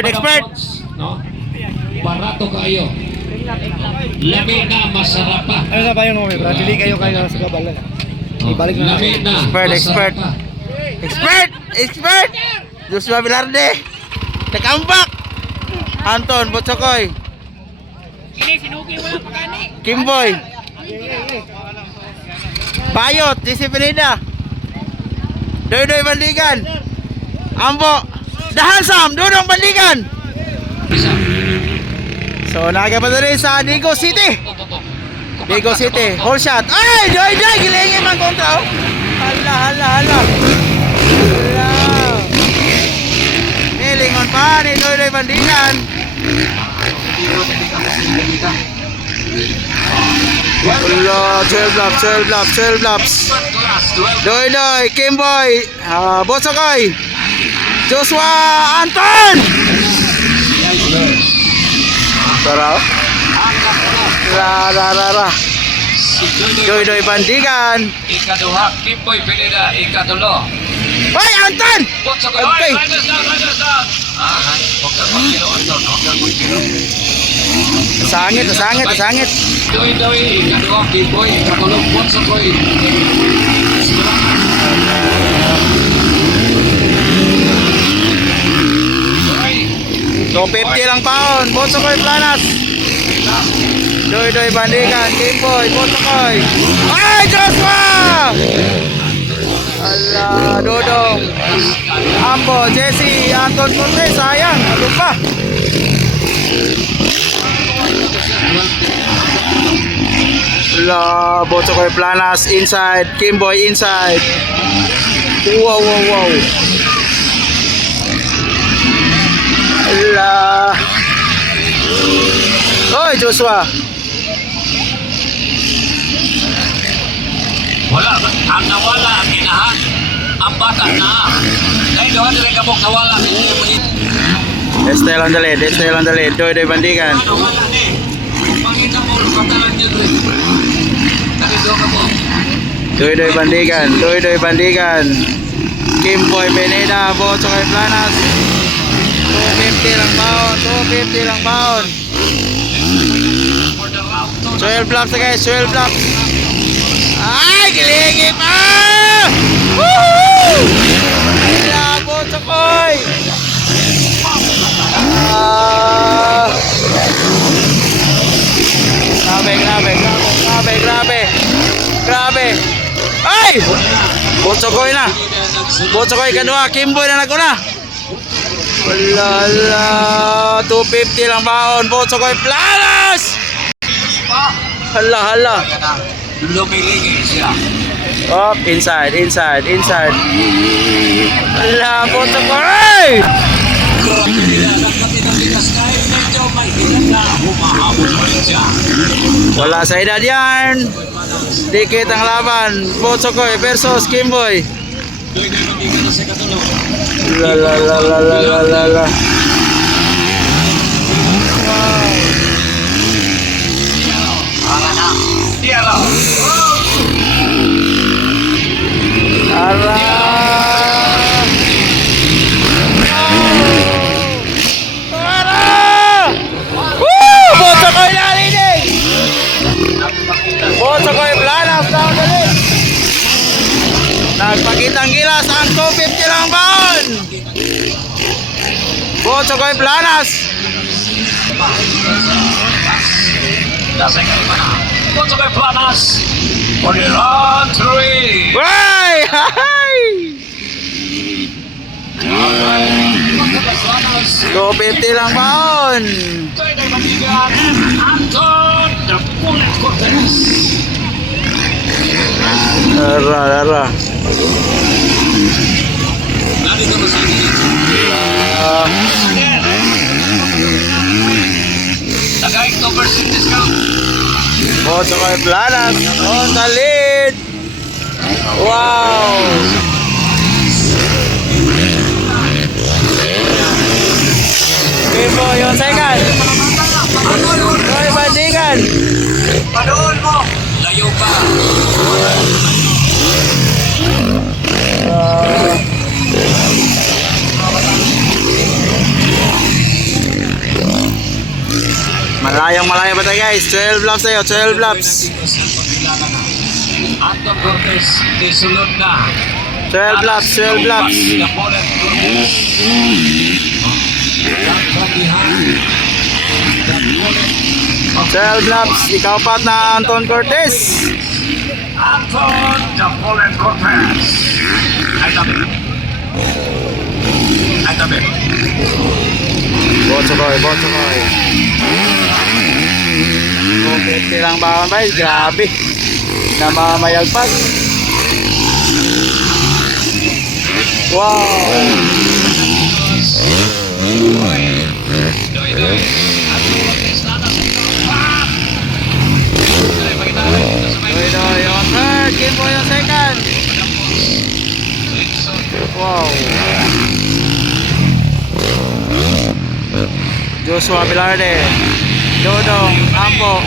expert. No? Barato kayo. Labi na masarap pa. Ano na ba yung mga bro? Dili kayo sa kabalan. Ibalik na Labi na Expert. masarap pa. Expert. Joshua Velarde. Nakambak. Anton Botsokoy. Kimboy. Bayot, JC Pineda. Doy Bandigan. Ambo. Dahan Sam, Dudong Bandigan. So nagapadali sa Digo City. Whole shot. Ay, Doy, gilingin man kontra. Hala. Nilingon pa ni Doy Bandigan. Wala, 12 laps. Doy, Kimboy, Botsokoy, Joshua, Anton. Sarap. Ra. Doy Bandigan. Ikaduha, Kimboy Pineda, ikatulo. Hoy, Anton! Okay. Sangit. Doy, ikaduha, Kimboy, ikatulo, Botsokoy. 250 lang paon, Botsokoy Planas. Doy Bandigan, Kimboy, Botsokoy. Ay, Joshua! Ala, Dodong. Ambo, Jesse, Anton Cortez, sayang, ano pa? Ala, Botsokoy Planas inside, Kimboy inside. Wow. Ala. Oy, Joshua. Wala, ang nawala, ang inahan, ang bata na. Dahil doon nila kabok nawala. Estelle on the lead, Doy Bandigan. Nawala ni. Pangita mo, katalan niyo rin. Dahil doon ka po. Doy Bandigan. Kimboy Pineda, Botsokoy Planas. 250 lang baon. 12 laps guys, 12 laps. Ay, gilingi pa! Woohoo! Wala, Botsokoy! Grabe! Ay! Botsokoy na! Botsokoy kadua, Kimboy na naguna! Wala, 250 lang baon, Botsokoy Planas! Hala. Lumilingin siya. Up, inside. Hala, Botsokoy! Wala sa edad yan. Dikit ang laban. Botsokoy versus Kimboy. La. Botsokoy na leading. Botsokoy Planas down the lead. Nagpakitang gilas ang 250 lang baon. Botsokoy Planas. Botsokoy Planas. On the run 3. Why? 250 lang baon. Anton Cortez. Ara. Narito ba sa inyo? Tagay 2% discount. Botsokoy Planas on the lead. Wow. Kimboy yung second. Doy Bandigan. Padoon mo. Layo pa. Malayo ba tayo guys? 12 laps tayo, 12 laps. Anton Cortez, disulod na. 12 laps, 12 laps. Napoleon Cortez. From behind. Napoleon. 12 laps, ikaw pat na Anton Cortez. Anton Napoleon Cortez. Ay tabi. Ay tabi. Botso koy. 250 lang ba ba? Grabe. Namamayagpag. Wow. Doy. Doy on third, Kimboy on second. Wow. Joshua Velarde, Dodong, Ampo,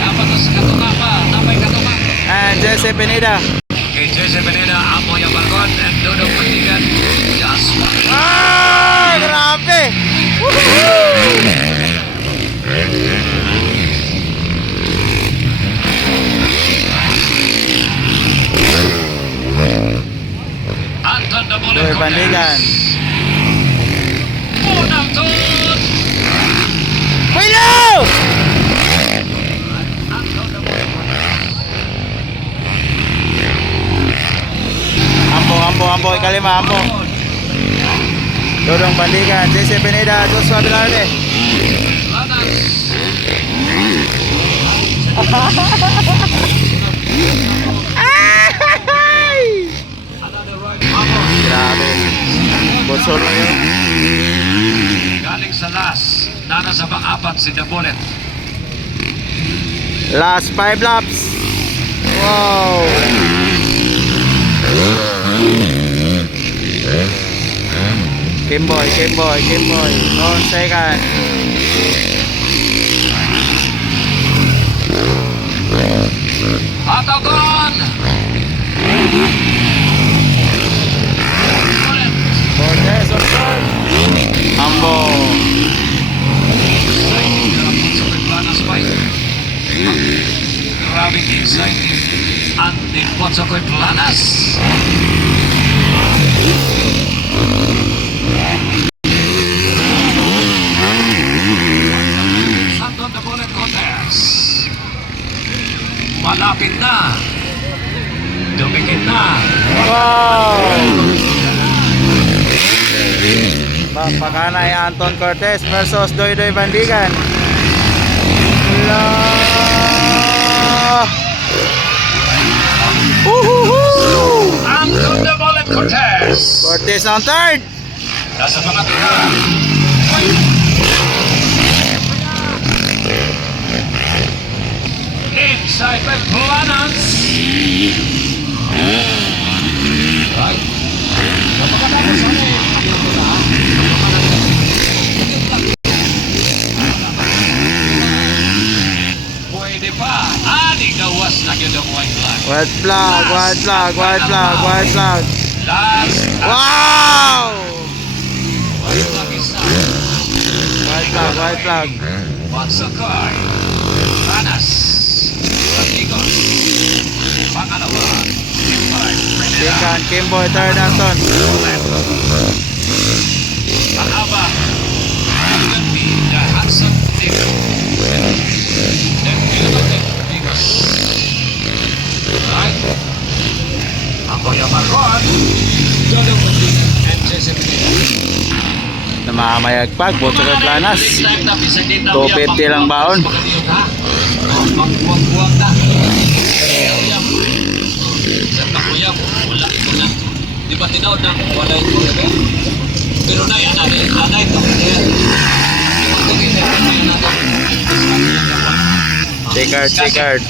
and Jesse Pineda. Kay Jesse Pineda, Amo yang balkon, and Dodong Petigan, Joshua. Ah, grabe! Woohoo! Anton Napoleon Doy Bandigan. Unang tun! Willow! Ampo, ikalima, Ampo. Dodong Bandigan, Jesse Pineda, Joshua Velarde. Grabe. Botsor na yun. Galing sa last, nana sa pang-apat si Napoleon. Last 5 laps. Wow. Kimboy. On second. Patagon! Cortez on third. Ambo. Grabing exciting ang nipot sa ko'y planas. Anton Napoleon Cortez. Malapit na. Dumikit na. Wow. Pakanay Anton Cortez versus Doy Bandigan. Anton Napoleon Cortez. Cortez on third. Nasa pangatlo. Inside by Planas. Right. Napakatapos ano pwede pa. Ani gawas na yun ang white flag. White flag. Last. Wow! White flag isa. White flag. Pansakay. Planas. Patigos. Pangalawa. Second, Kimboy, third, Anton. Mahaba. Gandhi. Hanson. Tigo. Tigos. Right. Ako yung marron. Dodong Bandigan and Jesse Pineda. Namamayagpag, Botsor Planas. 250 lang baon. Magbuwag-buwag na. Sa kakuyab, wala ito na. Di ba tinawad na wala ito na? Pero na yan, anay ito. Di ba ito Checkered.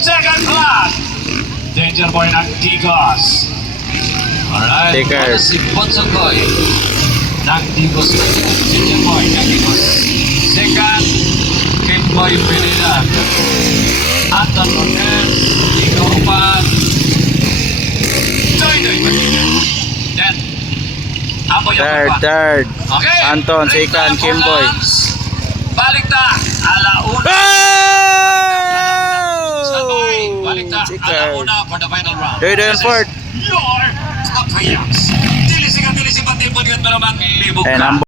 Second flag! Danger Boy ng Tigos. Alright. Checkered. Si Ponsokoy ng Tigos. Danger Boy ng Tigos. Second, Kimboy Pineda. Anton Cortez. Ikaw upat. Doy Bandigan. Then, ako yung upat. Third. Okay. Anton, second, Kimboy. Balik na. Alauna. si Alam Carl. mo na for the final round. Doy This is Fort. Your Kapayaks. Dili siya pati po niyan para mag-libog Ayan, ka. ang